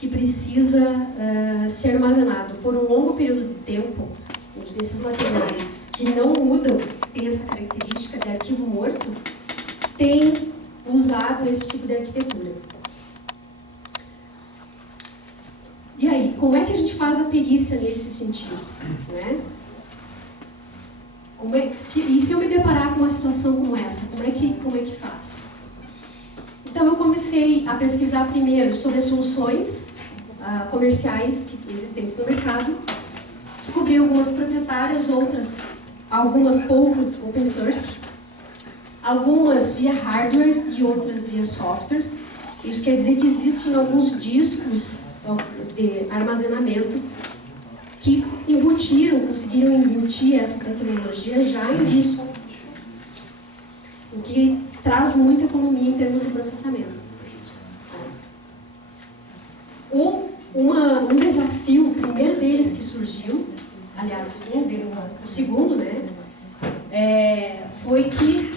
que precisa ser armazenado por um longo período de tempo, esses materiais que não mudam, tem essa característica de arquivo morto, tem usado esse tipo de arquitetura. E aí, como é que a gente faz a perícia nesse sentido, né? E se eu me deparar com uma situação como essa, como é que faz? Então eu comecei a pesquisar primeiro sobre as soluções comerciais existentes no mercado, descobri algumas proprietárias, algumas poucas open source, algumas via hardware e outras via software. Isso quer dizer que existem alguns discos de armazenamento que conseguiram embutir essa tecnologia já em disco, o que traz muita economia em termos de processamento. Um desafio, o primeiro deles que surgiu, aliás, o segundo, né, foi que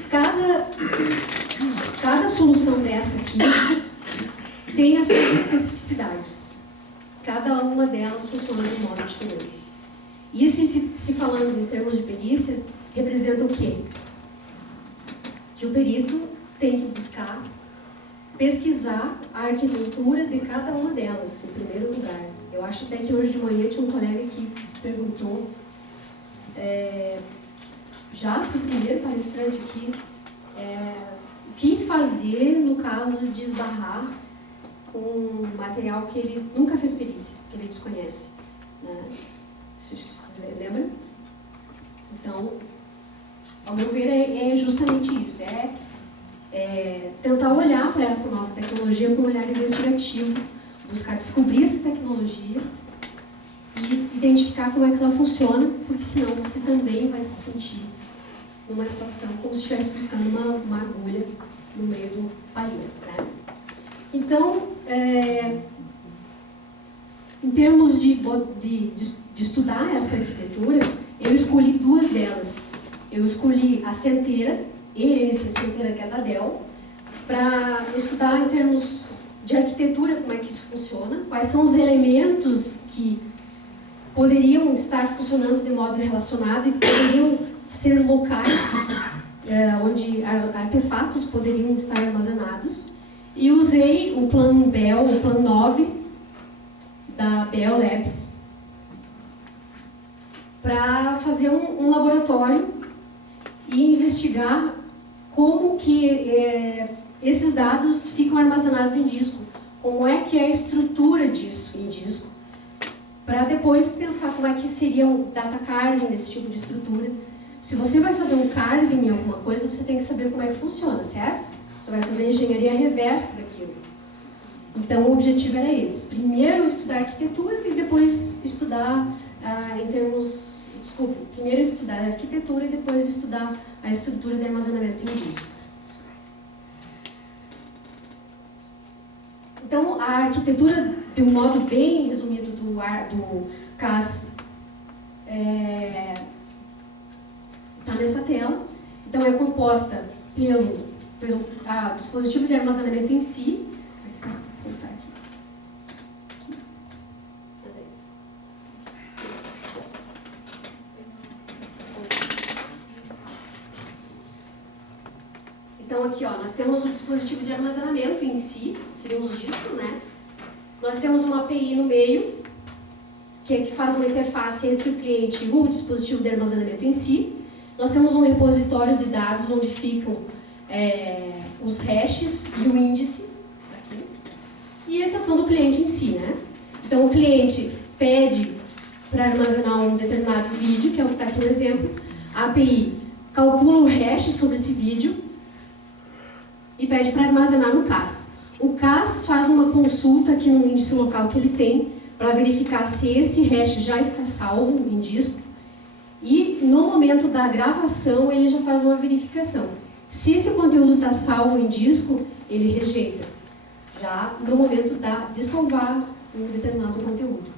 cada solução dessa aqui tem as suas especificidades. Cada uma delas funciona de modo diferente. Isso, se falando em termos de perícia, representa o quê? Que o perito tem que buscar pesquisar a arquitetura de cada uma delas, em primeiro lugar. Eu acho até que hoje de manhã tinha um colega que perguntou, já para o primeiro palestrante aqui, o que fazer no caso de esbarrar com um material que ele nunca fez perícia, que ele desconhece, né? Vocês lembram? Então, ao meu ver, é justamente isso, tentar olhar para essa nova tecnologia com um olhar investigativo, buscar descobrir essa tecnologia e identificar como é que ela funciona, porque senão você também vai se sentir numa situação como se estivesse buscando uma agulha no meio do palheiro, né? Então, em termos de estudar essa arquitetura, eu escolhi duas delas. Eu escolhi a Centera, ENC Centera, que é da Dell, para estudar em termos de arquitetura como é que isso funciona, quais são os elementos que poderiam estar funcionando de modo relacionado e poderiam ser locais, onde artefatos poderiam estar armazenados. E usei o Plan Bell, o Plan 9 da Bell Labs para fazer um laboratório e investigar como que esses dados ficam armazenados em disco, como é que é a estrutura disso em disco, para depois pensar como é que seria o data carving nesse tipo de estrutura. Se você vai fazer um carving em alguma coisa, você tem que saber como é que funciona, certo? Você vai fazer engenharia reversa daquilo. Então, o objetivo era esse. Primeiro, estudar arquitetura e depois estudar primeiro estudar a arquitetura e depois estudar a estrutura de armazenamento em disco. Então, a arquitetura, de um modo bem resumido do CAS, está nessa tela. Então, é composta pelo dispositivo de armazenamento em si. Vou voltar aqui. Então aqui, nós temos o dispositivo de armazenamento em si, seriam os discos, né? Nós temos uma API no meio, que faz uma interface entre o cliente e o dispositivo de armazenamento em si. Nós temos um repositório de dados onde ficam os hashes e o índice, aqui, e a estação do cliente em si, né? Então o cliente pede para armazenar um determinado vídeo, que é o que está aqui no exemplo, a API calcula o hash sobre esse vídeo e pede para armazenar no CAS. O CAS faz uma consulta aqui no índice local que ele tem para verificar se esse hash já está salvo em disco e no momento da gravação ele já faz uma verificação. Se esse conteúdo está salvo em disco, ele rejeita, já no momento de salvar um determinado conteúdo.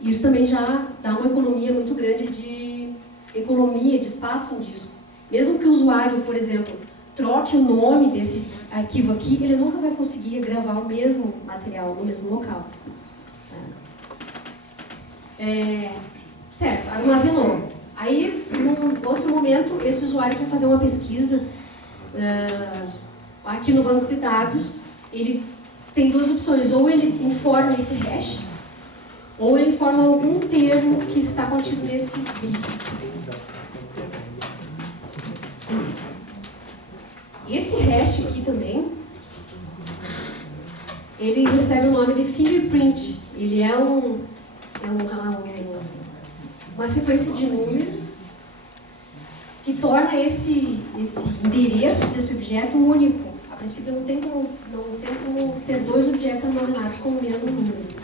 Isso também já dá uma economia muito grande de espaço em disco. Mesmo que o usuário, por exemplo, troque o nome desse arquivo aqui, ele nunca vai conseguir gravar o mesmo material no mesmo local. Certo, armazenou. Aí, num outro momento, esse usuário quer fazer uma pesquisa aqui no banco de dados. Ele tem duas opções: ou ele informa esse hash, ou ele informa algum termo que está contido nesse vídeo. Esse hash aqui também, ele recebe o nome de fingerprint. Ele é uma sequência de números que torna esse endereço desse objeto único. A princípio não tem como ter dois objetos armazenados com o mesmo número.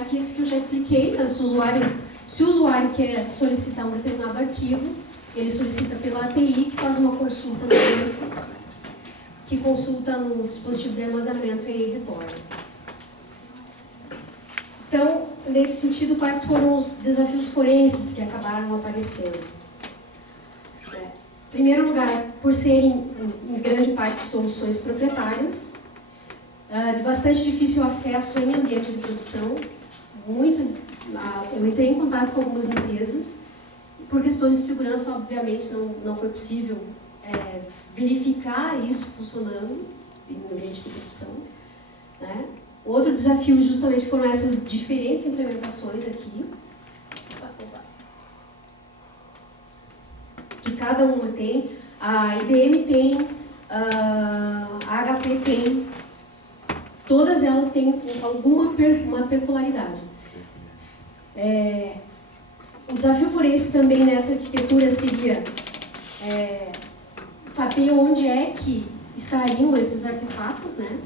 Aqui isso que eu já expliquei, se o usuário quer solicitar um determinado arquivo, ele solicita pela API, faz uma consulta no banco, que consulta no dispositivo de armazenamento e retorna. Então, nesse sentido, quais foram os desafios forenses que acabaram aparecendo? Em primeiro lugar, por serem, em grande parte, soluções proprietárias, de bastante difícil acesso em ambiente de produção. Eu entrei em contato com algumas empresas, por questões de segurança, obviamente, não foi possível verificar isso funcionando em ambiente de produção, né? Outro desafio justamente foram essas diferentes implementações aqui, que cada uma tem. A IBM tem, a HP tem, todas elas têm uma peculiaridade. O desafio forense também nessa arquitetura seria saber onde é que estariam esses artefatos, né?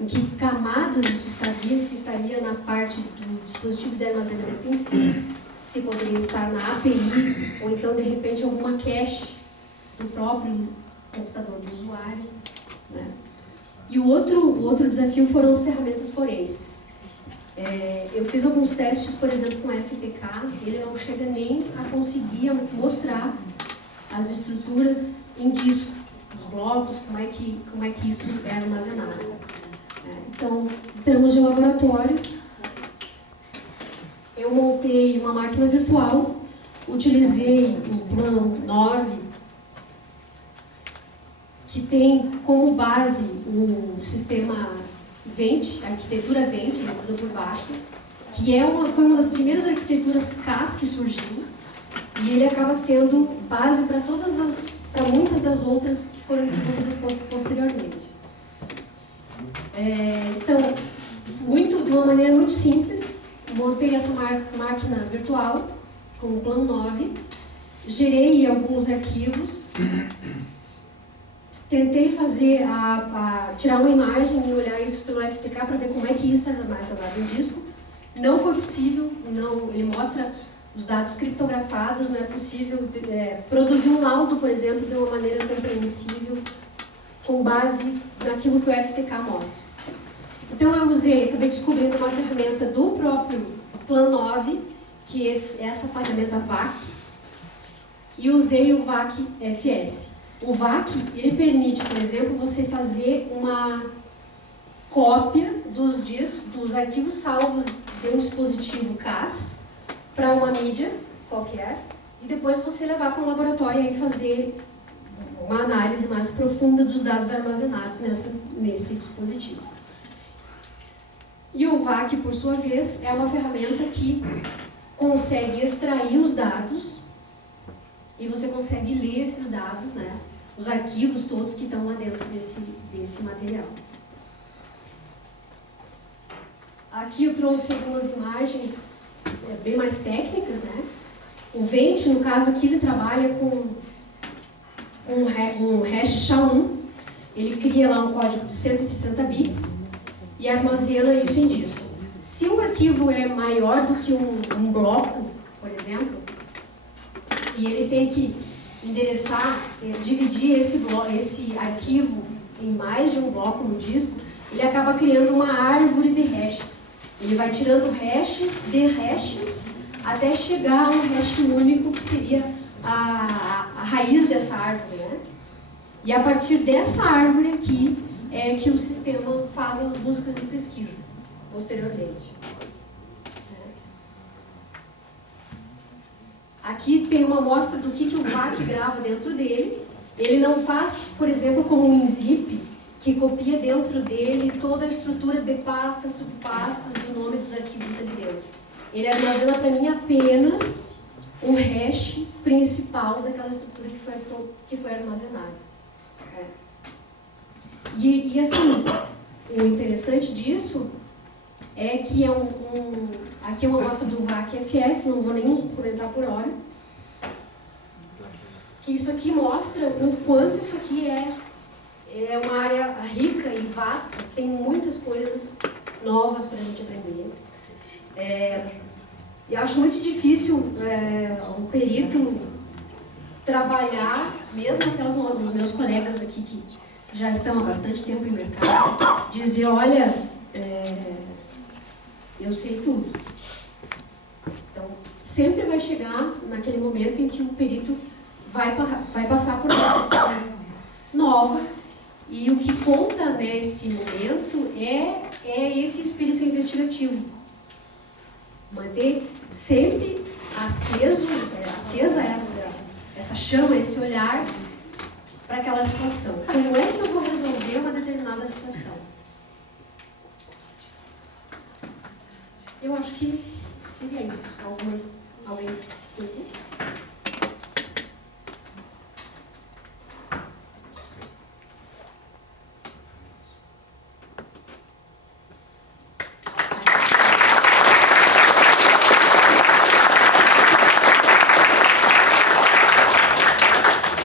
Em que camadas isso estaria, se estaria na parte do dispositivo de armazenamento em si, se poderia estar na API, ou então, de repente, alguma cache do próprio computador do usuário, né? E o outro desafio foram as ferramentas forenses. Eu fiz alguns testes, por exemplo, com a FTK, ele não chega nem a conseguir mostrar as estruturas em disco, os blocos, como é que isso é armazenado. Então, em termos de laboratório, eu montei uma máquina virtual, utilizei o plano 9, que tem como base o sistema Vent, a arquitetura Vent, ele usa por baixo, que foi uma das primeiras arquiteturas CAS que surgiu, e ele acaba sendo base para muitas das outras que foram desenvolvidas posteriormente. Então, de uma maneira muito simples, montei essa máquina virtual com o plano 9, gerei alguns arquivos, tentei tirar uma imagem e olhar isso pelo FTK para ver como é que isso era armazenado em disco. Não foi possível, ele mostra os dados criptografados, não é possível produzir um laudo, por exemplo, de uma maneira compreensível, com base naquilo que o FTK mostra. Então eu acabei descobrindo uma ferramenta do próprio Plan 9, que é essa ferramenta VAC, e usei o VAC FS. O VAC, ele permite, por exemplo, você fazer uma cópia dos arquivos salvos de um dispositivo CAS para uma mídia qualquer, e depois você levar para um laboratório e fazer uma análise mais profunda dos dados armazenados nesse dispositivo. E o VAC, por sua vez, é uma ferramenta que consegue extrair os dados e você consegue ler esses dados, né? Os arquivos todos que estão lá dentro desse material. Aqui eu trouxe algumas imagens bem mais técnicas, né? O Vent, no caso aqui, ele trabalha com um hash SHA-1. Ele cria lá um código de 160 bits e armazena isso em disco. Se o arquivo é maior do que um bloco, por exemplo, e ele tem que endereçar, dividir esse arquivo em mais de um bloco no disco, ele acaba criando uma árvore de hashes. Ele vai tirando hashes de hashes até chegar a um hash único, que seria a raiz dessa árvore, né? E a partir dessa árvore aqui é que o sistema faz as buscas de pesquisa, posteriormente. Aqui tem uma amostra do que o VAC grava dentro dele. Ele não faz, por exemplo, como um zip, que copia dentro dele toda a estrutura de pastas, subpastas e o nome dos arquivos ali dentro. Ele armazena para mim apenas o hash principal daquela estrutura que foi armazenada. E assim, o interessante disso é que aqui é uma amostra do VAC FS, não vou nem comentar por hora, que isso aqui mostra o quanto isso aqui é uma área rica e vasta, tem muitas coisas novas para a gente aprender. Eu acho muito difícil um perito trabalhar, mesmo até os meus colegas aqui que já estão há bastante tempo em mercado, dizer, olha, eu sei tudo. Então, sempre vai chegar naquele momento em que o perito vai passar por uma situação nova, e o que conta nesse momento é esse espírito investigativo. Manter sempre acesa essa chama, esse olhar para aquela situação. Como é que eu vou resolver uma determinada situação? Eu acho que seria isso. Alguém?